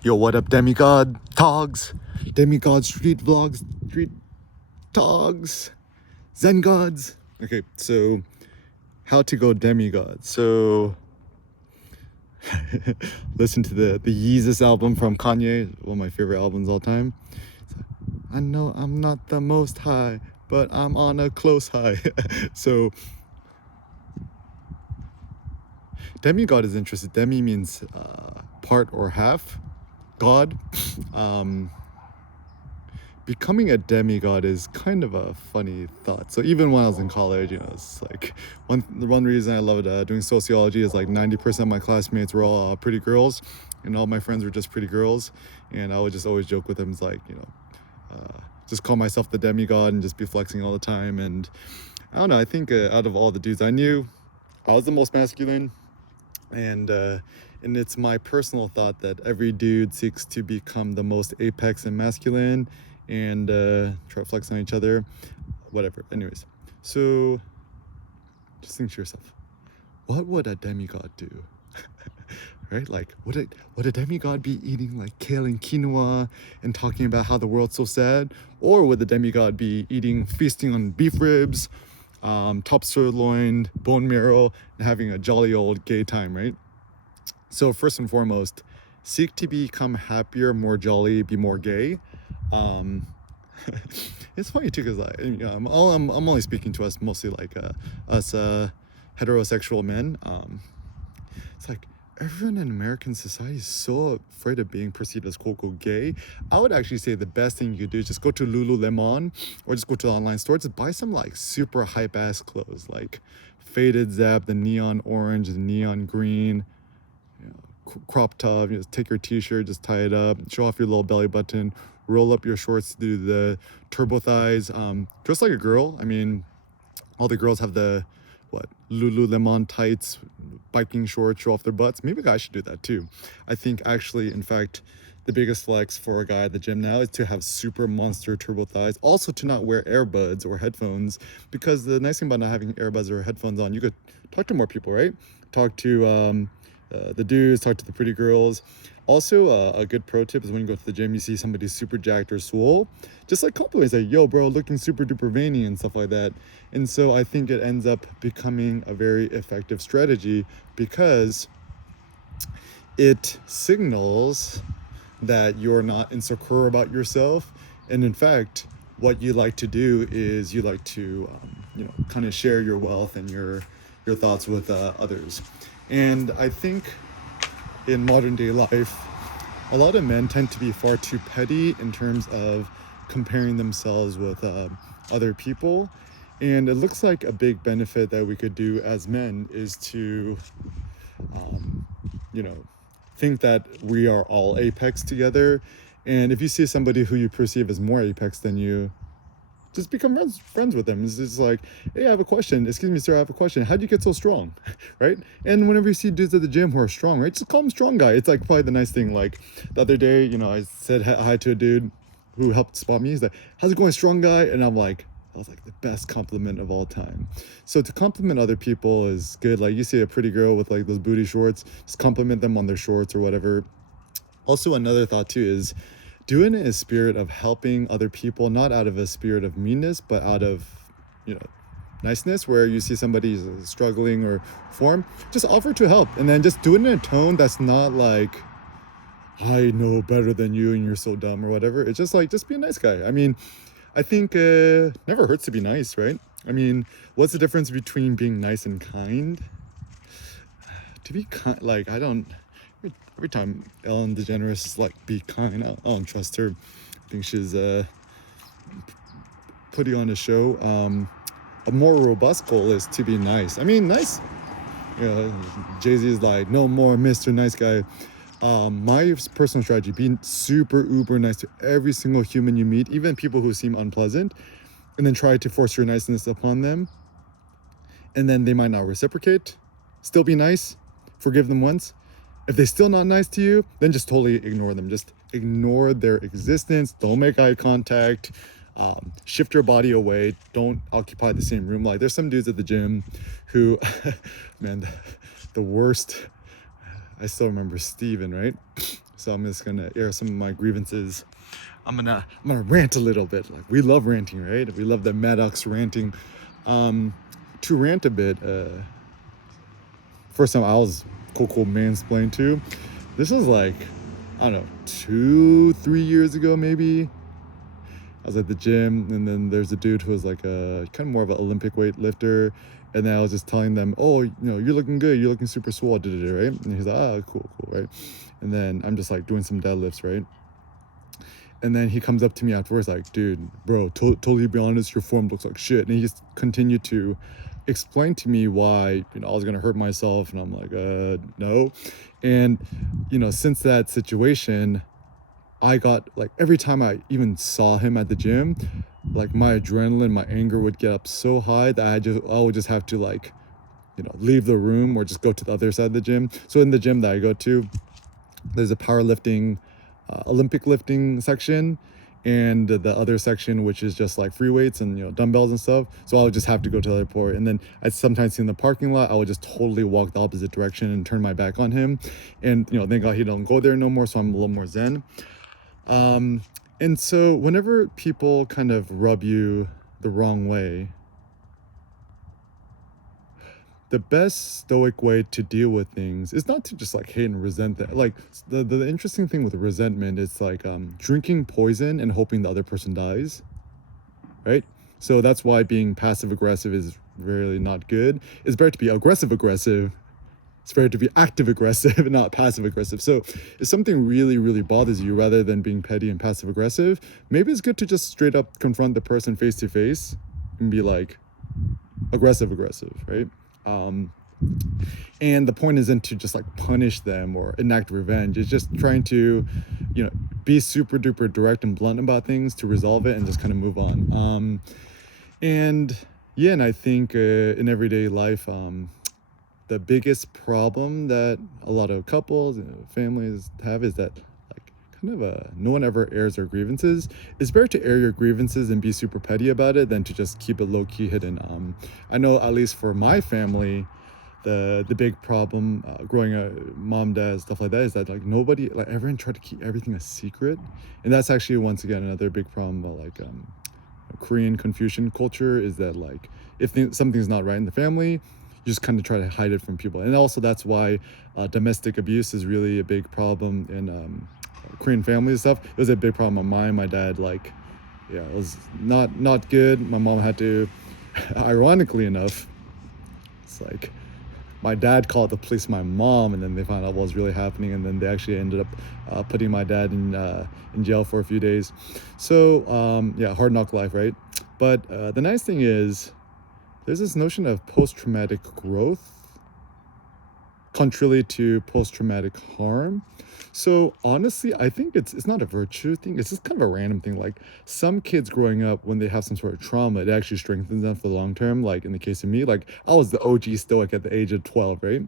Yo, what up, Demigod Togs? Demigod Street Vlogs, Street Togs, Zen Gods. Okay, so how to go Demigod. So listen to the YEEZUS album from Kanye, one of my favorite albums all time. I know I'm not the most high, but I'm on a close high. So Demigod is interesting. Demi means part or half. God. Becoming a demigod is kind of a funny thought. So even when I was in college, it's like the one reason I loved doing sociology is like 90% of my classmates were all pretty girls, and all my friends were just pretty girls. And I would just always joke with them, it's like, just call myself the demigod and just be flexing all the time. And I don't know, I think out of all the dudes I knew, I was the most masculine. And it's my personal thought that every dude seeks to become the most apex and masculine and try to flex on each other, whatever. Anyways, so just think to yourself, what would a demigod do? Right? Like, would a demigod be eating like kale and quinoa and talking about how the world's so sad? Or would the demigod be feasting on beef ribs, top sirloin, bone marrow, and having a jolly old gay time, right? So first and foremost, seek to become happier, more jolly, be more gay. It's funny too, because I'm only speaking to us, mostly like us heterosexual men. It's like everyone in American society is so afraid of being perceived as quote unquote gay. I would actually say the best thing you could do is just go to Lululemon or just go to the online store, just buy some like super hype ass clothes, like faded zap, the neon orange, the neon green, crop top. Just take your t-shirt, just tie it up, show off your little belly button, roll up your shorts, do the turbo thighs, dress like a girl. I mean, all the girls have the Lululemon tights, biking shorts, show off their butts. Maybe guys should do that too. I think actually, in fact, the biggest flex for a guy at the gym now is to have super monster turbo thighs. Also to not wear earbuds or headphones, because the nice thing about not having earbuds or headphones on, you could talk to more people, right? Talk to the dudes, talk to the pretty girls. Also, a good pro tip is when you go to the gym, you see somebody super jacked or swole, just like compliments, like, yo, bro, looking super duper veiny and stuff like that. And so I think it ends up becoming a very effective strategy because it signals that you're not insecure about yourself. And in fact, what you like to do is you like to, kind of share your wealth and your thoughts with others. And I think in modern day life, a lot of men tend to be far too petty in terms of comparing themselves with other people. And it looks like a big benefit that we could do as men is to, think that we are all apex together. And if you see somebody who you perceive as more apex than you, just become friends with them. It's just like, hey, I have a question. Excuse me, sir, I have a question. How'd you get so strong? Right? And whenever you see dudes at the gym who are strong, right, just call them strong guy. It's like probably the nice thing. Like the other day, I said hi to a dude who helped spot me. He's like, how's it going, strong guy? And I'm like, that was like the best compliment of all time. So to compliment other people is good. Like you see a pretty girl with like those booty shorts, just compliment them on their shorts or whatever. Also, another thought too is do it in a spirit of helping other people, not out of a spirit of meanness, but out of, niceness, where you see somebody struggling or form, just offer to help. And then just do it in a tone that's not like, I know better than you and you're so dumb or whatever. It's just like, just be a nice guy. I mean, I think never hurts to be nice, right? I mean, what's the difference between being nice and kind? To be kind, like, every time Ellen DeGeneres is like, be kind, I don't trust her. I think she's putting on a show. A more robust goal is to be nice. I mean, nice. Jay-Z is like, no more Mr. Nice Guy. My personal strategy, being super uber nice to every single human you meet, even people who seem unpleasant, and then try to force your niceness upon them. And then they might not reciprocate. Still be nice. Forgive them once. If they're still not nice to you, then just totally ignore them. Just ignore their existence. Don't make eye contact. Shift your body away. Don't occupy the same room. Like there's some dudes at the gym who, man, the worst. I still remember Steven, right? so I'm just gonna air some of my grievances. I'm gonna rant a little bit. Like, we love ranting, right? We love the Maddox ranting. To rant a bit, first time I was cool mansplained to. This was like, I don't know, 2-3 years ago maybe. I was at the gym, and then there's a dude who was like a kind of more of an Olympic weightlifter, and then I was just telling them, oh, you're looking good, you're looking super swole, right? And he's like, ah, cool, right? And then I'm just like doing some deadlifts, right? And then he comes up to me afterwards like, dude, bro, totally be honest, your form looks like shit. And he just continued to explain to me why, I was gonna hurt myself, and I'm like, no. And, since that situation, I got, like, every time I even saw him at the gym, like, my adrenaline, my anger would get up so high that I would just have to, like, leave the room or just go to the other side of the gym. So in the gym that I go to, there's a powerlifting, Olympic lifting section, and the other section, which is just like free weights and dumbbells and stuff. So I would just have to go to the other port, and then I sometimes see in the parking lot, I would just totally walk the opposite direction and turn my back on him. And thank God he don't go there no more, so I'm a little more zen. And so whenever people kind of rub you the wrong way, the best stoic way to deal with things is not to just like hate and resent that. Like, the interesting thing with resentment is like drinking poison and hoping the other person dies, right? So that's why being passive aggressive is really not good. It's better to be aggressive. It's better to be active aggressive and not passive aggressive. So if something really, really bothers you, rather than being petty and passive aggressive, maybe it's good to just straight up confront the person face to face and be like aggressive, right? And the point isn't to just like punish them or enact revenge. It's just trying to, be super duper direct and blunt about things to resolve it and just kind of move on. And I think in everyday life, the biggest problem that a lot of couples and families have is that no one ever airs their grievances. It's better to air your grievances and be super petty about it than to just keep it low-key hidden. I know, at least for my family, the big problem growing up, mom, dad, stuff like that, is that nobody, everyone tried to keep everything a secret. And that's actually, once again, another big problem about Korean Confucian culture, is that if something's not right in the family, you just kind of try to hide it from people. And also that's why domestic abuse is really a big problem in Korean families and stuff. It was a big problem of mine. My dad, it was not good. My mom had to, ironically enough, it's my dad called the police on my mom, and then they found out what was really happening, and then they actually ended up putting my dad in jail for a few days. So hard knock life, right? But the nice thing is, there's this notion of post-traumatic growth, contrary to post-traumatic harm. So honestly, I think it's not a virtue thing. It's just kind of a random thing. Some kids growing up, when they have some sort of trauma, it actually strengthens them for the long term. In the case of me, I was the OG stoic at the age of 12, right?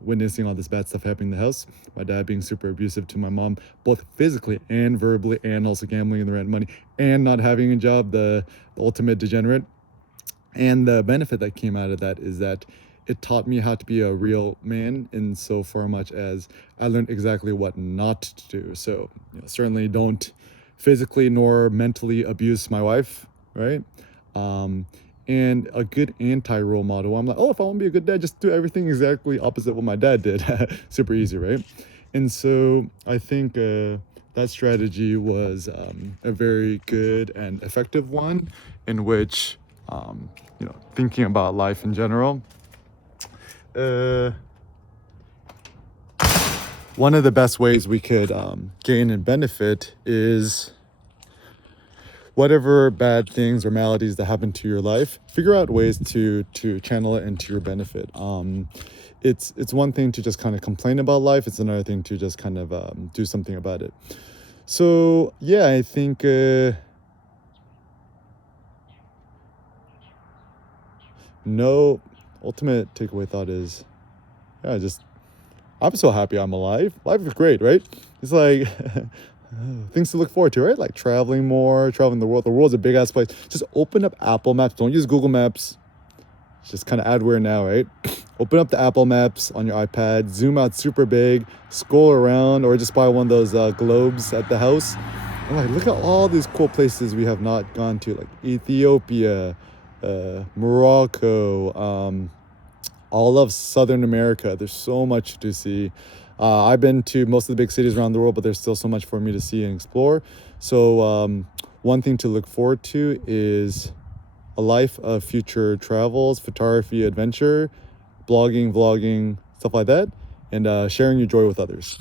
Witnessing all this bad stuff happening in the house. My dad being super abusive to my mom, both physically and verbally, and also gambling in the rent money, and not having a job, the ultimate degenerate. And the benefit that came out of that is that it taught me how to be a real man, in so far much as I learned exactly what not to do. So certainly don't physically nor mentally abuse my wife, right? And a good anti-role model, I'm like, oh, if I want to be a good dad, just do everything exactly opposite what my dad did. Super easy, right? And so I think that strategy was a very good and effective one, in which thinking about life in general, one of the best ways we could gain and benefit is whatever bad things or maladies that happen to your life, figure out ways to channel it into your benefit. It's one thing to just kind of complain about life. It's another thing to just kind of do something about it. So I think no ultimate takeaway thought is, I'm so happy I'm alive. Life is great, right? It's things to look forward to, right? Traveling more, traveling the world. The world's a big ass place. Just open up Apple Maps. Don't use Google Maps. Just kind of adware now, right? open up the Apple Maps on your iPad, zoom out super big, scroll around, or just buy one of those globes at the house. And like, look at all these cool places we have not gone to, like Ethiopia, Morocco, all of Southern America. There's so much to see. I've been to most of the big cities around the world, but there's still so much for me to see and explore. So one thing to look forward to is a life of future travels, photography, adventure, blogging, vlogging, stuff like that, and sharing your joy with others.